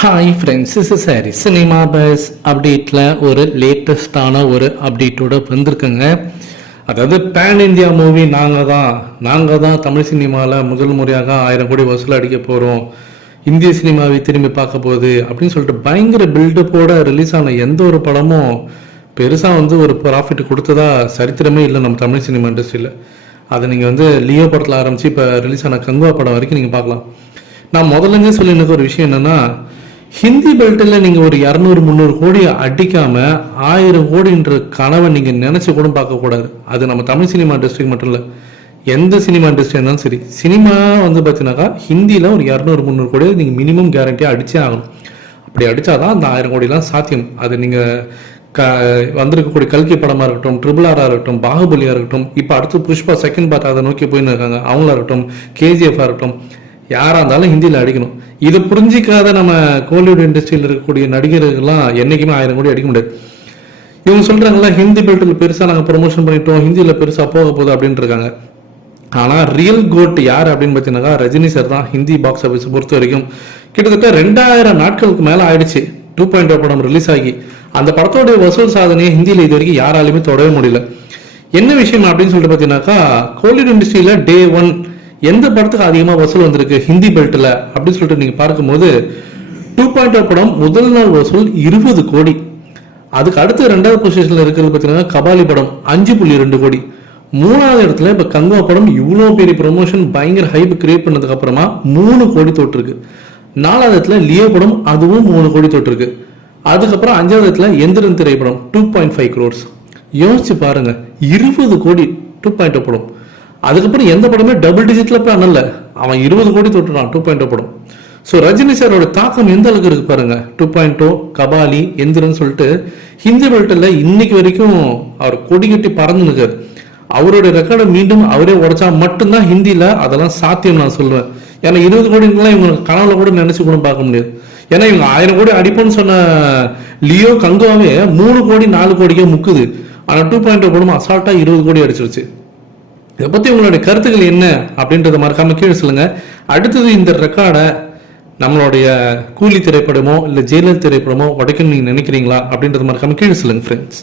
Hi friends is sorry cinema buzz அப்டேட்டில் ஒரு லேட்டஸ்டான ஒரு அப்டேட்டோட வந்திருக்குங்க. அதாவது பேன் இந்தியா மூவி நாங்கள் தான். நாங்கள் தான் தமிழ் சினிமாவில் முதல் முறையாக ஆயிரம் கோடி வசூல் அடிக்க போகிறோம் இந்திய சினிமாவை திரும்பி பார்க்க போகுது அப்படின்னு சொல்லிட்டு பயங்கர பில்டப்போட ரிலீஸ் ஆன எந்த ஒரு படமும் பெருசாக வந்து ஒரு ப்ராஃபிட் கொடுத்ததா சரித்திரமே இல்லை நம்ம தமிழ் சினிமா இண்டஸ்ட்ரியில் அதை நீங்கள் வந்து லியோ படத்தில் ஆரம்பித்து இப்போ ரிலீஸ் ஆன கங்குவா படம் வரைக்கும் நீங்கள் பார்க்கலாம். நான் முதல்லங்க சொல்லியிருக்க ஒரு விஷயம் என்னென்னா ஹிந்தி பெல்ட்டில் நீங்கள் ஒரு இரநூறு முந்நூறு கோடியை அடிக்காமல் ஆயிரம் கோடின்ற கனவை நீங்கள் நினச்சி கூட பார்க்கக்கூடாது அது நம்ம தமிழ் சினிமா இண்டஸ்ட்ரிக்கு மட்டும் இல்லை. எந்த சினிமா இண்டஸ்ட்ரி இருந்தாலும் சரி. சினிமா வந்து பார்த்தீங்கன்னாக்கா ஹிந்தியில் ஒரு இரநூறு முந்நூறு கோடி நீங்கள் மினிமம் கேரண்டியாக அடிச்சே ஆகணும். அப்படி அடித்தா தான் அந்த ஆயிரம் கோடிலாம் சாத்தியம். அது நீங்கள் க வந்திருக்கக்கூடிய கல்கி படமாக இருக்கட்டும் ட்ரிபிள் ஆராக இருக்கட்டும் பாகுபலியாக இருக்கட்டும் இப்போ அடுத்து புஷ்பா செகண்ட் பார்த்து அதை நோக்கி போயின்னு இருக்காங்க. அவங்களா இருக்கட்டும் கேஜிஎஃபாக இருக்கட்டும் யாராக இருந்தாலும் ஹிந்தியில் அடிக்கணும். இது புரிஞ்சிக்காத நம்ம கோலிவுட் இண்டஸ்ட்ரியில் இருக்கக்கூடிய நடிகர்கள்லாம் என்றைக்குமே ஆயிரம் கோடி அடிக்க முடியாது. இவங்க சொல்கிறாங்களா ஹிந்தி பெல்ட்டில் பெருசாக நாங்கள் ப்ரொமோஷன் பண்ணிட்டோம் ஹிந்தியில் பெருசாக போக போகுது அப்படின்ட்டு இருக்காங்க. ஆனால் ரியல் கோட் யார் அப்படின்னு பார்த்தீங்கன்னாக்கா ரஜினி சார் தான் ஹிந்தி பாக்ஸ் ஆஃபீஸ் பொறுத்த வரைக்கும். கிட்டத்தட்ட ரெண்டாயிரம் நாட்களுக்கு மேலே ஆயிடுச்சு. டூ பாயிண்ட் ஓ படம் ரிலீஸ் ஆகி. அந்த படத்தோடைய வசூல் சாதனையை ஹிந்தியில் இது வரைக்கும் யாராலையுமே தொடவே முடியல. என்ன விஷயம் அப்படின்னு சொல்லிட்டு பார்த்தீங்கன்னாக்கா கோலிவுட் இண்டஸ்ட்ரியில் டே ஒன் எந்த படத்துக்கு அதிகமாக வசூல் வந்திருக்கு? ஹிந்தி பெல்ட்டில் அப்படின்னு சொல்லிட்டு நீங்கள் பார்க்கும்போது டூ பாயிண்ட் படம் முதல் நாள் வசூல் இருபது கோடி. அதுக்கு அடுத்து ரெண்டாவது பொசிஷனில் இருக்கிறது பார்த்தீங்கன்னா கபாலி படம் அஞ்சு புள்ளி ரெண்டு கோடி. மூணாவது இடத்துல இப்போ கங்கா படம் இவ்வளோ பெரிய ப்ரொமோஷன் பயங்கர ஹைப் கிரியேட் பண்ணதுக்கு அப்புறமா மூணு கோடி தொட்டிருக்கு. நாலாவது இடத்துல லியோ படம் அதுவும் மூணு கோடி தொட்டிருக்கு. அதுக்கப்புறம் அஞ்சாவது இடத்துல எந்திரன் திரைப்படம் டூ பாயிண்ட் ஃபைவ் க்ரோர்ஸ் யோசிச்சு பாருங்க இருபது கோடி டூ பாயிண்ட் படம். அதுக்கப்புறம் எந்த படமே டபுள் டிஜிட்ல பண்ணல அவன் இருபது கோடி தொட்டுறான் டூ பாயிண்ட் படம். ஸோ ரஜினி சாரோட தாக்கம் எந்த அளவுக்கு இருக்கு பாருங்க? டூ பாயிண்ட் கபாலி எந்திரன் சொல்லிட்டு ஹிந்தி பெல்ட்டில் இன்னைக்கு வரைக்கும் அவர் கொடி கட்டி பறந்து நிற்கார் அவருடைய ரெக்கார்டை மீண்டும் அவரே உடைச்சா மட்டும்தான் ஹிந்தியில் அதெல்லாம் சாத்தியம் நான் சொல்லுவேன். ஏன்னா இருபது கோடிங்கெல்லாம் இவங்க கனவுல கூட நினைச்சு கூட பார்க்க முடியாது. ஏன்னா இவங்க ஆயிரம் கோடி அடிப்போன்னு சொன்ன லியோ கங்குவாவே மூணு கோடி நாலு கோடிக்கே முக்குது. ஆனால் டூ பாயிண்ட் படம் அசால்ட்டாக இருபது கோடி அடிச்சிருச்சு. இதை பற்றி உங்களுடைய கருத்துக்கள் என்ன அப்படின்றத மறக்காமல் கீழே சொல்லுங்க. அடுத்தது இந்த ரெக்கார்டை நம்மளுடைய கூலி திரைப்படமோ இல்லை ஜெயிலர் திரைப்படமோ உடைக்கணும்னு நீங்க நினைக்கிறீங்களா அப்படின்றத மறக்காமல் கீழே சொல்லுங்க ஃப்ரெண்ட்ஸ்